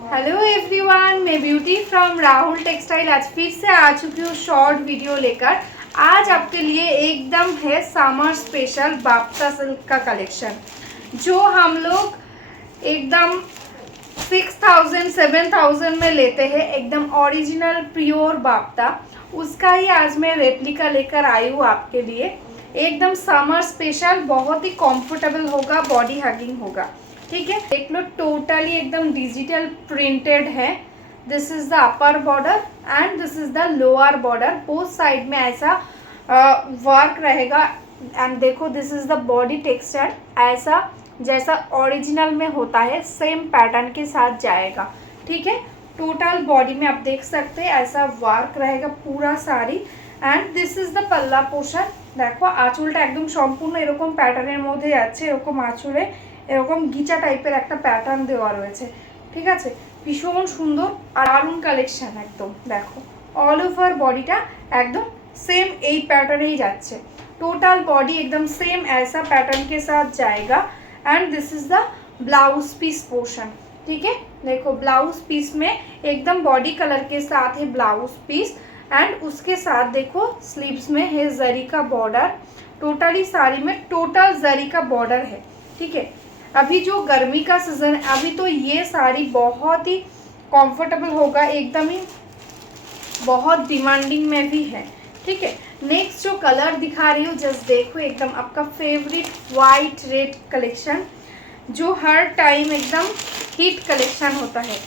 Hello everyone, मैं beauty from Rahul textile आज फिर से आ चुकी हूँ शॉर्ट वीडियो लेकर। आज आपके लिए एकदम है समर स्पेशल बाप्ता सिल्क का कलेक्शन जो हम लोग एकदम 6000 7000 में लेते हैं। एकदम ओरिजिनल प्योर बाप्ता, उसका ही आज मैं रेप्लिका लेकर आई हूँ आपके लिए। एकदम समर स्पेशल, बहुत ही कंफर्टेबल होगा, बॉडी हगिंग होगा। ठीक है, देख लो टोटली एकदम डिजिटल प्रिंटेड है। This is the upper border and this is the lower border, both side में ऐसा वर्क रहेगा। एंड देखो this is the body texture, ऐसा जैसा ओरिजिनल में होता है सेम पैटर्न के साथ जाएगा। ठीक है, टोटल बॉडी में आप देख सकते हैं ऐसा वर्क रहेगा पूरा sari. And this is the पल्ला पोर्शन। देखो आঁচলটা একদম সম্পূর্ণ এরকম প্যাটার্নের মধ্যে যাচ্ছে, এরকম আঁচলে এরকম গিচা টাইপের একটা প্যাটার্ন দেওয়া রয়েছে। ঠিক আছে, ভীষণ সুন্দর আর দারুণ কালেকশন একদম। দেখো অল ওভার বডিটা একদম सेम এই पैटर्न যাচ্ছে, टोटल बॉडी एकदम सेम ऐसा पैटर्न के साथ जाएगा। And this is the blouse piece portion. ठीक है, देखो ब्लाउज पीस में एकदम बॉडी कलर के साथ है ब्लाउज पीस। एंड उसके साथ देखो स्लीव्स में है जरी का बॉर्डर। टोटली साड़ी में टोटल जरी का बॉर्डर है। ठीक है, अभी जो गर्मी का सीजन है, अभी तो ये साड़ी बहुत ही कंफर्टेबल होगा, एकदम ही बहुत डिमांडिंग में भी है। ठीक है, नेक्स्ट जो कलर दिखा रही हूँ जस्ट देखो, एकदम आपका फेवरेट वाइट रेड कलेक्शन जो हर टाइम एकदम हिट कलेक्शन होता है,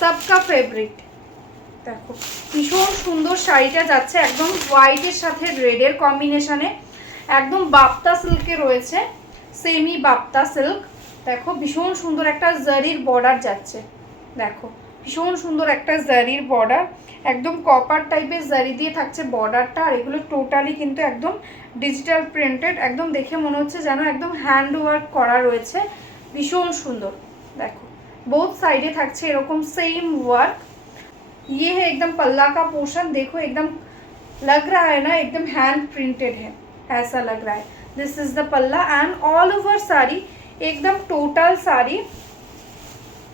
सबका फेवरेट। देखो भीषण सुंदर শাড়িটা যাচ্ছে একদম হোয়াইটের সাথে রেডের কম্বিনেশনে, একদম বাপ্তা সিল্কে রয়েছে, সেমি বাপ্তা সিল্ক। দেখো ভীষণ সুন্দর একটা জারির বর্ডার যাচ্ছে। দেখো ভীষণ সুন্দর একটা জারির বর্ডার, একদম কপার টাইপের জারি দিয়ে থাকছে বর্ডারটা। আর এগুলো টোটালি কিন্তু একদম ডিজিটাল প্রিন্টেড, একদম দেখে মনে হচ্ছে যেন একদম হ্যান্ড ওয়ার্ক করা রয়েছে, ভীষণ সুন্দর। দেখো बोथ साइडे থাকছে এরকম सेम वर्क। ये है एकदम पल्ला का पोर्शन, देखो एकदम लग रहा है ना एकदम हैंड प्रिंटेड है, ऐसा लग रहा है। दिस इज द पल्ला एंड ऑल ओवर साड़ी एकदम टोटल साड़ी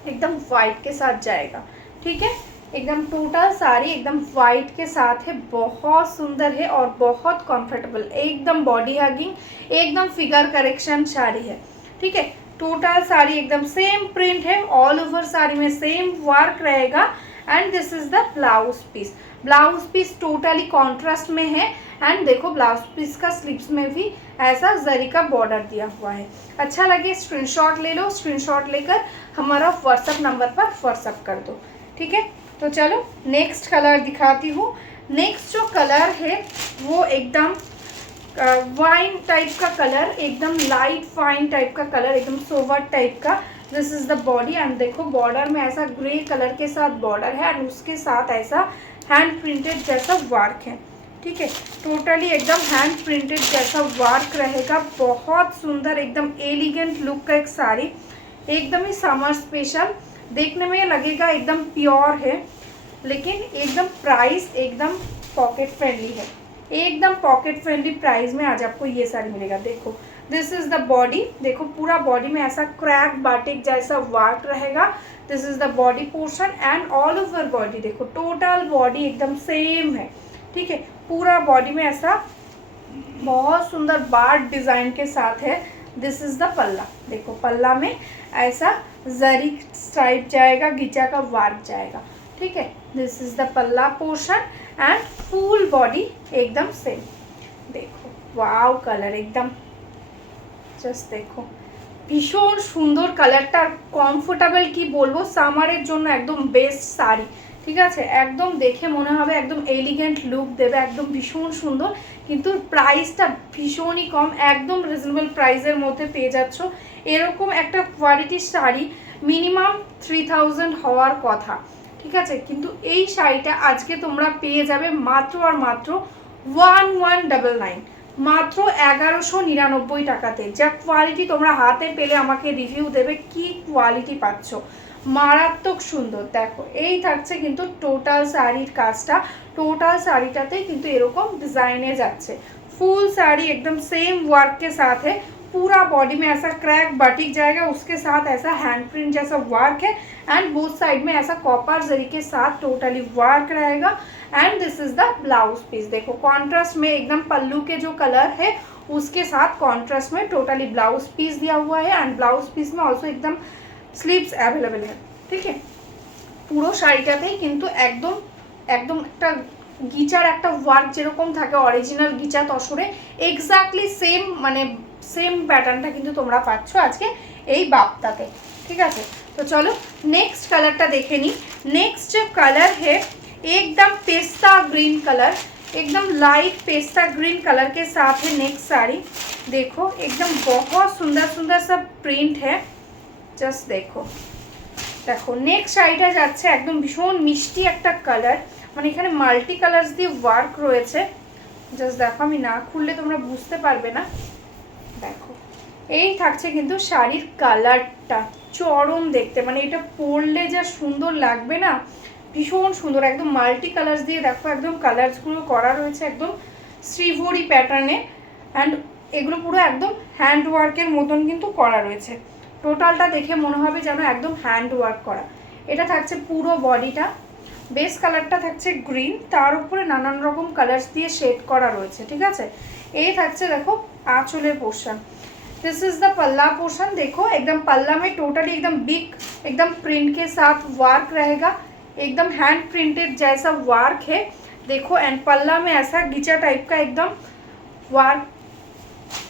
एकदम वाइट के साथ जाएगा। ठीक है, एकदम टोटल साड़ी एकदम वाइट के साथ है, बहुत सुंदर है और बहुत कंफर्टेबल, एकदम बॉडी हगिंग, एकदम फिगर करेक्शन साड़ी है। ठीक है, टोटल साड़ी एकदम सेम प्रिंट है, ऑल ओवर साड़ी में सेम वर्क रहेगा। And this is the blouse piece. Blouse piece totally contrast में है। एंड देखो ब्लाउज पीस का स्लीव्स में भी ऐसा जरी का बॉर्डर दिया हुआ है। अच्छा लगे स्क्रीनशॉट ले लो, स्क्रीनशॉट लेकर हमारा व्हाट्सएप नंबर पर व्हाट्सएप कर दो। ठीक है, तो चलो नेक्स्ट कलर दिखाती हूँ। नेक्स्ट जो कलर है वो एकदम वाइन टाइप का कलर, एकदम लाइट वाइन टाइप का कलर, एकदम सोवर टाइप का। This is the body and देखो बॉर्डर में ऐसा ग्रे कलर के साथ बॉर्डर है एंड उसके साथ ऐसा हैंड प्रिंटेड जैसा वर्क है। ठीक है, टोटली एकदम हैंड प्रिंटेड जैसा वर्क रहेगा, बहुत सुंदर एकदम एलिगेंट लुक का एक साड़ी, एकदम ही समर स्पेशल। देखने में लगेगा एकदम प्योर है, लेकिन एकदम प्राइस एकदम पॉकेट फ्रेंडली है, एकदम पॉकेट फ्रेंडली प्राइस में आज आपको ये साड़ी मिलेगा। देखो दिस इज द बॉडी, देखो पूरा बॉडी में ऐसा क्रैक बाटिक जैसा वर्क रहेगा। This is the body portion and all over body देखो टोटल बॉडी एकदम सेम है। ठीक है, पूरा बॉडी में ऐसा बहुत सुंदर बार्ड डिजाइन के साथ है। दिस इज द पल्ला, देखो पल्ला में ऐसा जरी स्ट्राइप जाएगा, गिचा का वर्क जाएगा। ठीक है, दिस इज द पल्ला पोर्शन एंड फुल बॉडी एकदम सेम। देखो वाव कलर एकदम জাস্ট দেখো ভীষণ সুন্দর কালারটা, কমফোর্টেবল কি বলবো, সামারের জন্য একদম বেস্ট শাড়ি। ঠিক আছে, একদম দেখে মনে হবে একদম এলিগেন্ট লুক দেবে, একদম ভীষণ সুন্দর, কিন্তু প্রাইসটা ভীষণই কম, একদম রিজনেবল প্রাইসের মধ্যে পেয়ে যাচ্ছ। এরকম একটা কোয়ালিটির শাড়ি মিনিমাম 3000 হওয়ার কথা। ঠিক আছে, কিন্তু এই শাড়িটা আজকে তোমরা পেয়ে যাবে মাত্র আর মাত্র 1199, মাত্র 1199 টাকাতে। যা কোয়ালিটি তোমরা হাতে পেলে আমাকে রিভিউ দেবে কি কোয়ালিটি পাচ্ছ, মারাত্মক সুন্দর। দেখো এই থাকছে কিন্তু টোটাল শাড়ির কাজটা, টোটাল শাড়িটাতে কিন্তু এরকম डिजाइने যাচ্ছে, फुल साड़ी एकदम सेम वर्क के साथ है, पूरा बॉडी में ऐसा क्रैक बाटिक जाएगा, उसके साथ ऐसा हैंड प्रिंट जैसा वर्क है एंड बोथ साइड में ऐसा कॉपर जरी के साथ टोटली वर्क रहेगा। And this is the blouse piece. देखो कॉन्ट्रास्ट में एकदम पल्लू के जो कलर है उसके साथ कॉन्ट्रास्ट में टोटली ब्लाउज पीस दिया हुआ है एंड ब्लाउज पीस में ऑल्सो एकदम स्लीव्स अवेलेबल है। ठीक है, পুরো শাড়িটাতেই কিন্তু একদম একদম একটা গিচার একটা ওয়ার্ক যেরকম থাকে অরিজিনাল গিচা তসরে এক্স্যাক্টলি সেম মানে সেম প্যাটার্নটা কিন্তু তোমরা পাচ্ছ আজকে এই বাপ্তাতে। ঠিক আছে, তো চলো नेक्स्ट कलरটা দেখে নিই। नेक्स्ट जो कलर है एकदम पेस्ता ग्रीन कलर, एकदम लाइट पेस्ता ग्रीन कलर के साथ है नेक्स्ट साड़ी। देखो एकदम बहुत सुंदर सुंदर सा प्रिंट है, जस्ट देखो দেখো নেক্সট শাড়িটা যাচ্ছে একদম ভীষণ মিষ্টি একটা কালার, মানে এখানে মাল্টি কালার্স দিয়ে ওয়ার্ক রয়েছে। জাস্ট দেখো, আমি না খুললে তোমরা বুঝতে পারবে না। দেখো এই থাকছে কিন্তু শাড়ির কালারটা, চরম দেখতে, মানে এটা পরলে যা সুন্দর লাগবে না, ভীষণ সুন্দর। একদম মাল্টি কালার্স দিয়ে দেখো একদম কালার্সগুলো করা রয়েছে একদম শ্রীভরি প্যাটার্নে অ্যান্ড এগুলো পুরো একদম হ্যান্ড ওয়ার্কের মতন কিন্তু করা রয়েছে। টোটালটা দেখে মনে হবে যেন একদম হ্যান্ড ওয়ার্ক করা। এটা থাকছে পুরো বডিটা, বেস কালারটা থাকছে গ্রিন, তার উপরে নানান রকম কালার্স দিয়ে শেড করা রয়েছে। ঠিক আছে, এই থাকছে দেখো आंचलेर पोर्शन। दिस इज द पल्ला पोर्शन। देखो एकदम पल्ला में टोटली एकदम बिग एकदम प्रिंट के साथ वर्क रहेगा, एकदम हैंड प्रिंटेड जैसा वर्क है। देखो एंड पल्ला में ऐसा गिचा टाइप का एकदम वर्क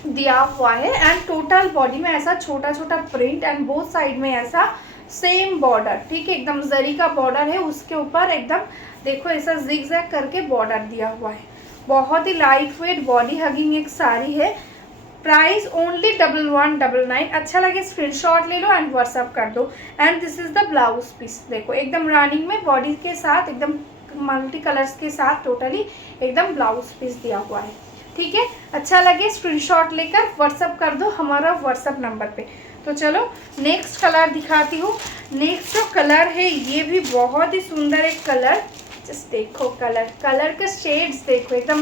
दिया हुआ है एंड टोटल बॉडी में ऐसा छोटा छोटा प्रिंट एंड बोथ साइड में ऐसा सेम बॉर्डर। ठीक है, एकदम जरी का बॉर्डर है, उसके ऊपर एकदम देखो ऐसा जिगजैग करके बॉर्डर दिया हुआ है। बहुत ही लाइट वेट बॉडी हगिंग एक साड़ी है। Price only 1199। अच्छा लगे स्क्रीनशॉट ले लो एंड व्हाट्सअप कर दो। And this is the blouse piece. देखो एकदम रनिंग में बॉडी के साथ एकदम मल्टी कलर्स के साथ टोटली एकदम ब्लाउज पीस दिया हुआ है। ठीक है, अच्छा लगे स्क्रीनशॉट लेकर व्हाट्सअप कर दो हमारा व्हाट्सअप नंबर पे। तो चलो नेक्स्ट कलर दिखाती हूँ। नेक्स्ट जो कलर है ये भी बहुत ही सुंदर एक कलर, जस्ट देखो कलर के शेड्स देखो एकदम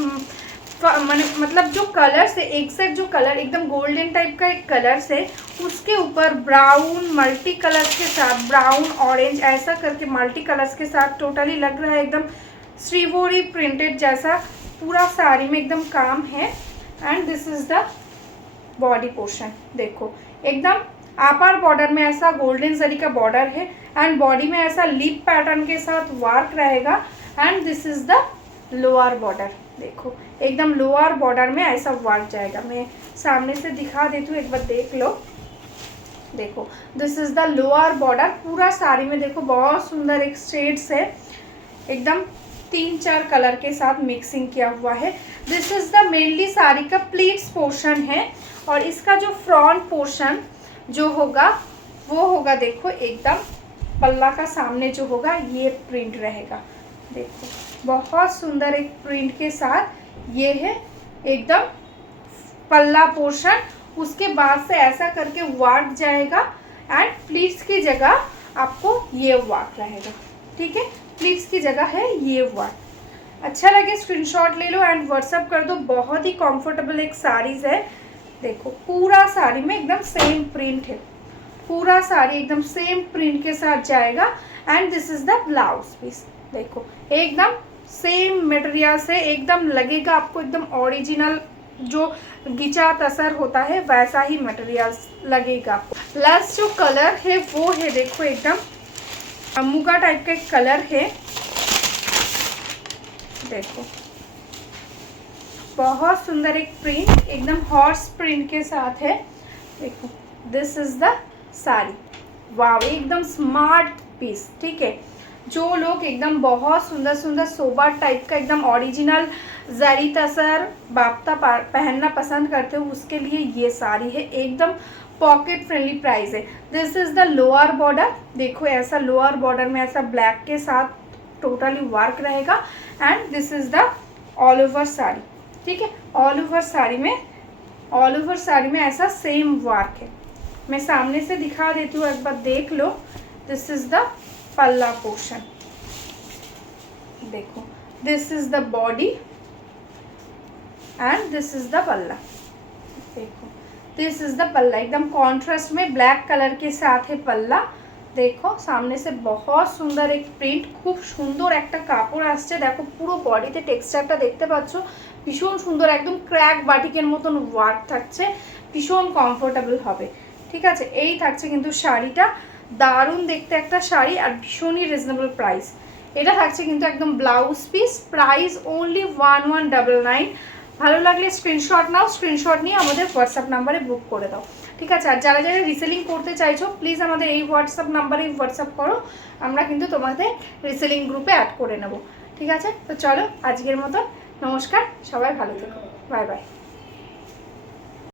मतलब जो कलर से एग्जैक्ट जो कलर एकदम गोल्डन टाइप का एक कलर से उसके ऊपर ब्राउन मल्टी कलर्स के साथ ब्राउन ऑरेंज ऐसा करके मल्टी कलर्स के साथ टोटली लग रहा है एकदम श्रीवोरी प्रिंटेड जैसा पूरा साड़ी में एकदम काम है। And this is the body portion. देखो एकदम अपर बॉर्डर में ऐसा गोल्डन जरी का बॉर्डर है एंड बॉडी में ऐसा लिप पैटर्न के साथ वर्क रहेगा। And this is the lower border. देखो एकदम लोअर बॉर्डर में ऐसा वर्क जाएगा। मैं सामने से दिखा देती हूँ, एक बार देख लो। देखो this is the lower border, पूरा साड़ी में देखो बहुत सुंदर एक शेड्स है, एकदम 3-4 कलर के साथ मिक्सिंग किया हुआ है। This is the mainly sari का प्लीट्स पोर्शन है और इसका जो फ्रंट पोर्शन जो होगा वो होगा देखो एकदम पल्ला का सामने जो होगा ये प्रिंट रहेगा। देखो बहुत सुंदर एक प्रिंट के साथ ये है एकदम पल्ला पोर्शन। उसके बाद से ऐसा करके वर्क जाएगा एंड प्लीट्स की जगह आपको ये वर्क रहेगा। ठीक है, प्लीट्स की जगह है ये वर्क। अच्छा लगे स्क्रीनशॉट ले लो एंड व्हाट्सअप कर दो। बहुत ही कंफर्टेबल एक साड़ीज़ है। देखो पूरा साड़ी में एकदम सेम प्रिंट है, पूरा साड़ी एकदम सेम प्रिंट के साथ जाएगा। And this is the blouse piece. देखो एकदम सेम मटेरियल से एकदम लगेगा आपको एकदम ओरिजिनल जो गिचा तसर होता है वैसा ही मटेरियल लगेगा। लास्ट जो कलर है वो है देखो एकदम मुगा टाइप का एक कलर है। देखो बहुत सुंदर एक प्रिंट एकदम हॉर्स प्रिंट के साथ है। देखो दिस इज द साड़ी। वाव एकदम स्मार्ट पीस। ठीक है, जो लोग एकदम बहुत सुंदर सुंदर सोबर टाइप का एकदम ओरिजिनल जरी तसर बाप्ता पहनना पसंद करते हो उसके लिए ये साड़ी है। एकदम पॉकेट फ्रेंडली प्राइस है। This is the lower border. देखो ऐसा लोअर बॉर्डर में ऐसा ब्लैक के साथ टोटली वर्क रहेगा। And this is the all over sari. ठीक है, ऑल ओवर साड़ी में ऐसा सेम वर्क है। मैं सामने से दिखा देती हूँ, एक बार देख लो। दिस इज द पल्ला पोर्शन। देखो this is the body and this is the पल्ला। देखो दिस इज द पल्ला, एकदम कॉन्ट्रास्ट में ब्लैक कलर के साथ है पल्ला। देखो सामने से बहुत सुंदर एक प्रिंट, खूब सुंदर एक कापड़ आसছে। देखो পুরো বডিতে টেক্সচারটা দেখতে পাচ্ছ, ভীষণ সুন্দর, একদম ক্র্যাক বাটিকের মতন ওয়ার্ক থাকছে, ভীষণ কমফোর্টেবল হবে। ঠিক আছে, এই থাকছে কিন্তু শাড়িটা, দারুণ দেখতে একটা শাড়ি আর ভীষণই রিজনেবল প্রাইস। এটা থাকছে কিন্তু একদম ব্লাউজ পিস, প্রাইস অনলি 1199। ভালো লাগলে স্ক্রিনশট নাও, স্ক্রিনশট নিয়ে আমাদের হোয়াটসঅ্যাপ নাম্বারে বুক করে দাও। ঠিক আছে, আর যারা যারা রিসেলিং করতে চাইছো প্লিজ আমাদের এই হোয়াটসঅ্যাপ নাম্বারে হোয়াটসঅ্যাপ করো, আমরা কিন্তু তোমাদের রিসেলিং গ্রুপে অ্যাড করে নেব। ঠিক আছে, তো চলো আজকের মতো নমস্কার, সবাই ভালো থেকো, বাই বাই।